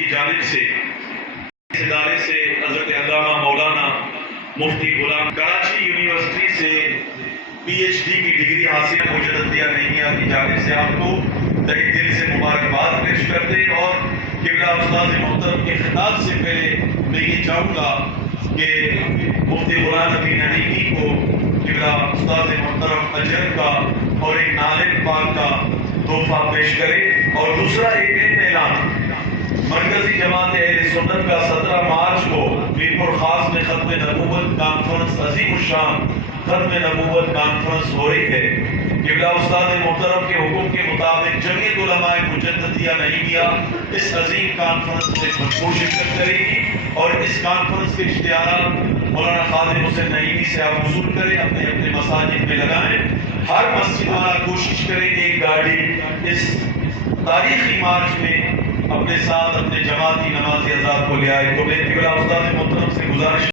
کی جانب سے اس ادارے سے حضرت علامہ مولانا مفتی غلام کراچی یونیورسٹی سے پی ایچ ڈی کی ڈگری حاصل مجددیہ نعیمیہ کی جانب سے آپ کو تہہ دل سے مبارکباد پیش کرتے ہیں، اور قبلہ استاذ محترم کے خطاب سے پہلے میں یہ چاہوں گا کہ مفتی غلام نبی نعیمی کو قبلہ استاذ محترم اجر کا اور ایک نعت پاک کا تحفہ پیش کرے۔ اور دوسرا ایک اعلان، مرکزی جماعت اہل سنت کا 17 مارچ کو میر پور خاص میں ختم نبوت کانفرنس، عظیم الشان ختم نبوت کانفرنس ہو رہی ہے۔ قبلہ استاد محترم کے حکم کے مطابق جمعیت علماء مجددیہ نعیمیہ اس عظیم کانفرنس میں بھرپور شرکت کرے گی، اور اس کانفرنس کے اشتہارات مولانا خادم حسین نعیمی سے آپ وصول کریں، اپنے اپنے مساجد میں لگائیں۔ ہر مسجد والا کوشش کرے کہ ایک گاڑی اس تاریخی مارچ میں اپنے ساتھ اپنے جماعتی نمازی حضرات کو لے آئے۔ تو میں قبلہ استاد محترم سے گزارش